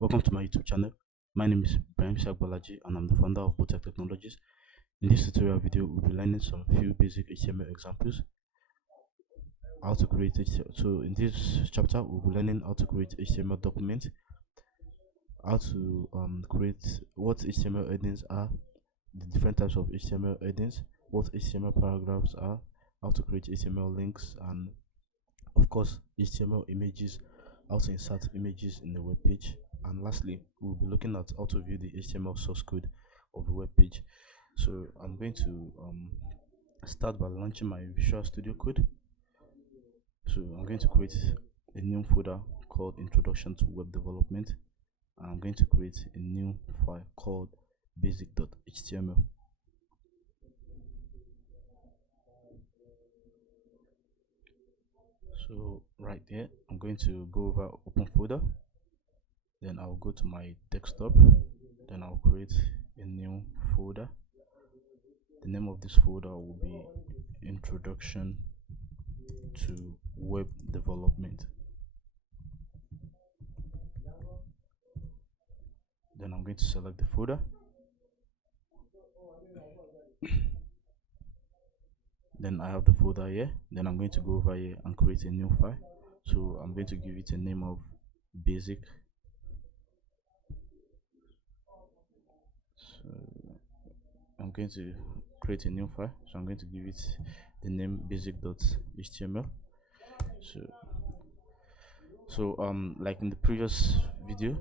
Welcome to my YouTube channel. My name is Brian Balaji and I'm the founder of Botech Technologies. In this tutorial video, we'll be learning some few basic HTML examples, how to create it. So in this chapter, we'll be learning how to create HTML document, how to create what HTML headings are, the different types of HTML headings, what HTML paragraphs are, how to create HTML links, and of course HTML images, how to insert images in the web page. And lastly, we'll be looking at how to view the HTML source code of the web page. So I'm going to start by launching my Visual Studio Code. So I'm going to create a new folder called Introduction to Web Development, and I'm going to create a new file called basic.html. So right there, I'm going to go over open folder, then I'll go to my desktop, then I'll create a new folder. The name of this folder will be Introduction to Web Development. Then I'm going to select the folder. Then I have the folder here. Then I'm going to go over here and create a new file. So I'm going to give it a name of basic. So I'm going to create a new file. So I'm going to give it the name basic.html. So like in the previous video,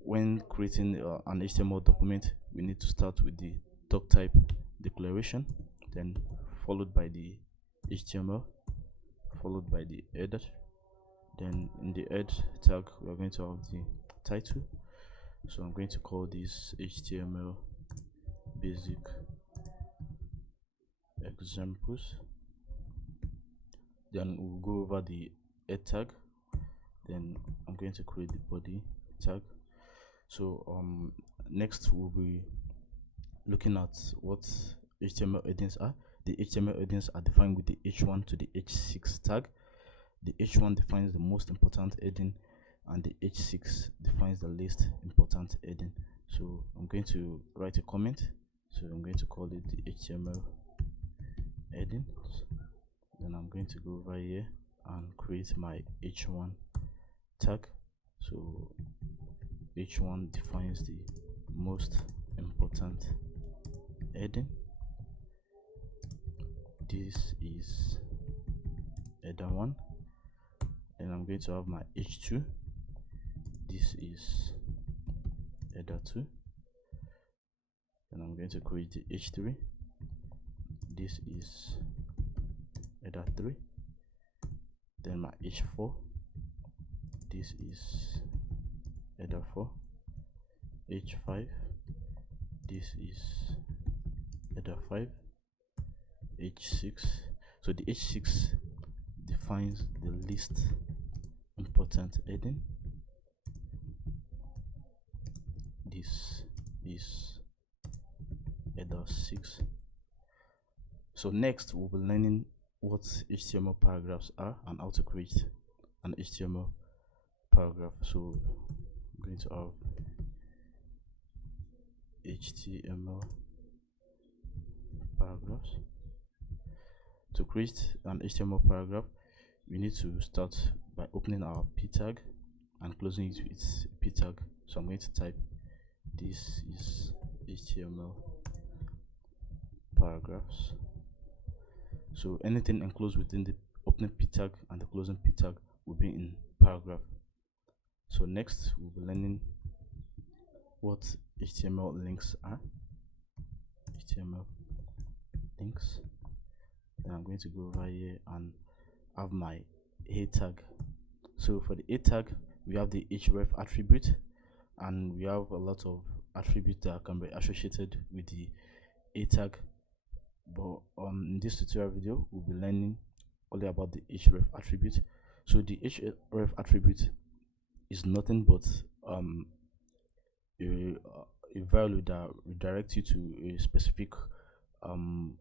when creating an HTML document, we need to start with the doc type declaration, then followed by the HTML, followed by the header. Then in the head tag, we are going to have the title. So I'm going to call this HTML basic examples. Then we'll go over the head tag. Then I'm going to create the body tag. So next we'll be looking at what HTML headings are. The HTML headings are defined with the h1 to the h6 tag. The h1 defines the most important heading, and the h6 defines the least important heading. So I'm going to write a comment. So I'm going to call it the HTML heading. Then I'm going to go over here and create my h1 tag. So h1 defines the most important heading. This is header 1. Then I'm going to have my h2. This is header 2. Then I'm going to create the h3. This is header 3. Then my h4. This is header 4. h5. This is header 5. h6. So the h6 defines the least important heading. This is header 6. So next we'll be learning what HTML paragraphs are and how to create an HTML paragraph. So I'm going to have HTML paragraphs. To create an HTML paragraph, we need to start by opening our p tag and closing it with p tag. So I'm going to type this is HTML paragraphs. So anything enclosed within the opening p tag and the closing p tag will be in paragraph. So next we'll be learning what HTML links are. HTML links. Then I'm going to go over here and have my a tag. So for the a tag, we have the href attribute, and we have a lot of attributes that can be associated with the a tag. But in this tutorial video, we'll be learning only about the href attribute. So the href attribute is nothing but a value that redirects you to a specific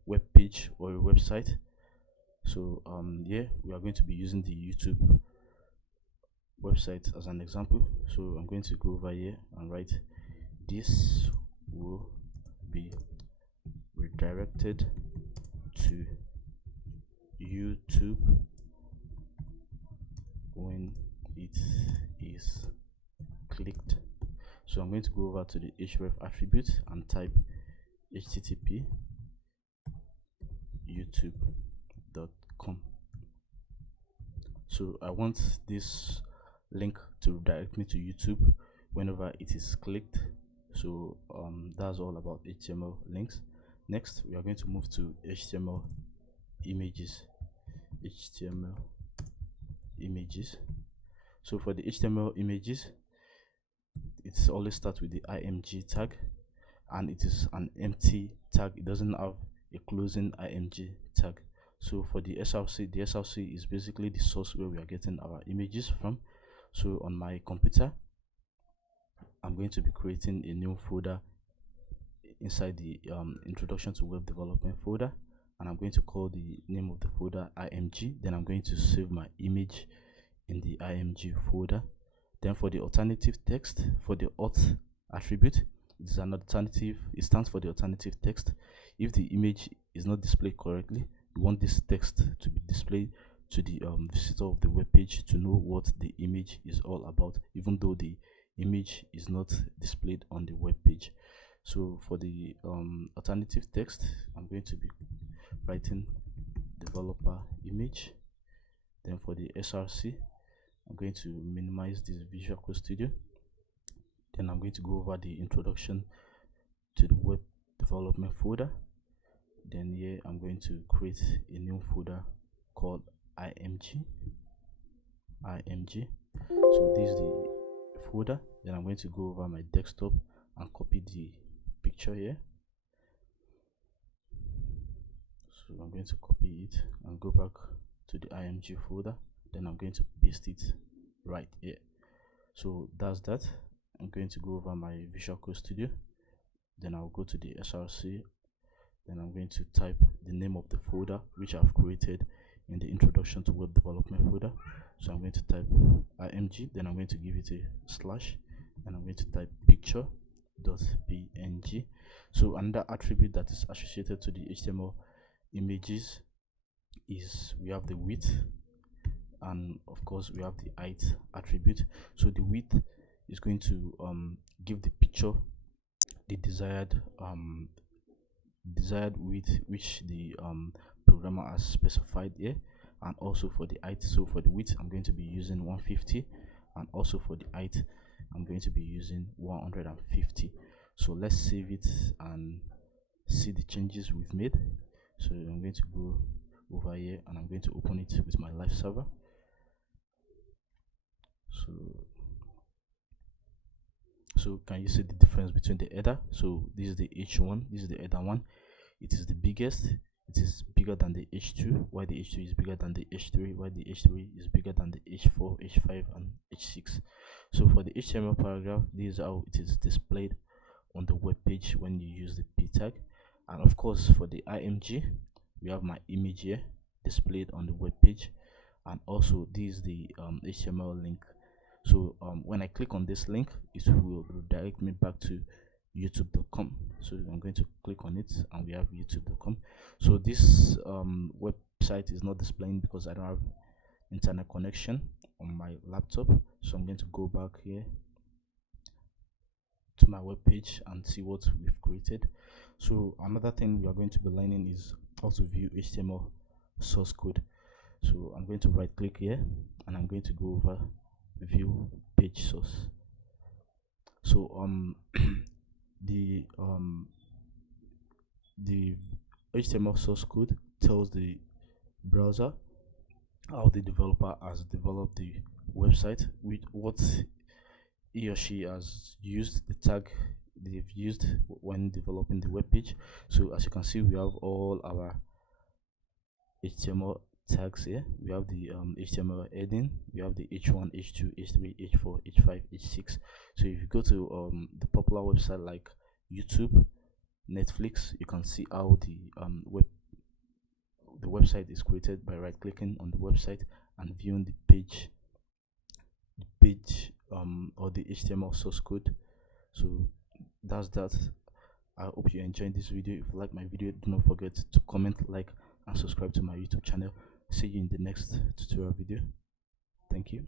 web page or a website. So here we are going to be using the YouTube website as an example. So I'm going to go over here and write this will be redirected to YouTube when it is clicked. So I'm going to go over to the href attribute and type http youtube.com. So I want this link to direct me to YouTube whenever it is clicked. So that's all about HTML links. Next, we are going to move to HTML images. HTML images. So for the HTML images, it's always starts with the img tag, and it is an empty tag. It doesn't have a closing img tag. So for the src is basically the source where we are getting our images from. So on my computer, I'm going to be creating a new folder inside the introduction to web development folder, and I'm going to call the name of the folder img. Then I'm going to save my image in the img folder. Then for the alternative text, for the auth attribute, it is an alternative. It stands for the alternative text. If the image is not displayed correctly, you want this text to be displayed to the visitor of the web page to know what the image is all about, even though the image is not displayed on the web page. So for the alternative text, I'm going to be writing developer image. Then for the src, I'm going to minimize this Visual Code Studio. Then I'm going to go over the introduction to the web development folder. Then here I'm going to create a new folder called img. So this is the folder. Then I'm going to go over my desktop and copy the picture here. So I'm going to copy it and go back to the img folder. Then I'm going to paste it right here. So that's that. I'm going to go over my Visual Code Studio. Then I'll go to the src. Then I'm going to type the name of the folder which I've created in the introduction to web development folder. So I'm going to type img. Then I'm going to give it a slash. And I'm going to type picture.png. So another attribute that is associated to the HTML images is we have the width, and of course we have the height attribute. So the width is going to give the picture the desired width which the programmer has specified here, and also for the height. So for the width, I'm going to be using 150, and also for the height, I'm going to be using 150. So let's save it and see the changes we've made. So I'm going to go over here and I'm going to open it with my live server. So can you see the difference between the header? So this is the h1, this is the header one. It is the biggest. It is bigger than the h2, while the h2 is bigger than the h3, while the h3 is bigger than the h4, h5, and h6. So for the HTML paragraph, this is how it is displayed on the web page when you use the p tag. And of course, for the img, we have my image here displayed on the web page, and also this is the HTML link. So when I click on this link, it will redirect me back to youtube.com. So I'm going to click on it and we have youtube.com. So this website is not displaying because I don't have internet connection on my laptop. So I'm going to go back here to my web page and see what we've created. So another thing we are going to be learning is how to view HTML source code. So I'm going to right click here and I'm going to go over view page source. So the HTML source code tells the browser how the developer has developed the website, with what he or she has used, the tag they've used when developing the web page. So as you can see, we have all our HTML tags here. We have the HTML heading, we have the h1, h2, h3, h4, h5, h6. So if you go to the popular website like YouTube, Netflix, you can see how the website is created by right clicking on the website and viewing the page page or the HTML source code. So that's that. I hope you enjoyed this video. If you like my video, do not forget to comment, like, and subscribe to my YouTube channel. See you in the next tutorial video. Thank you.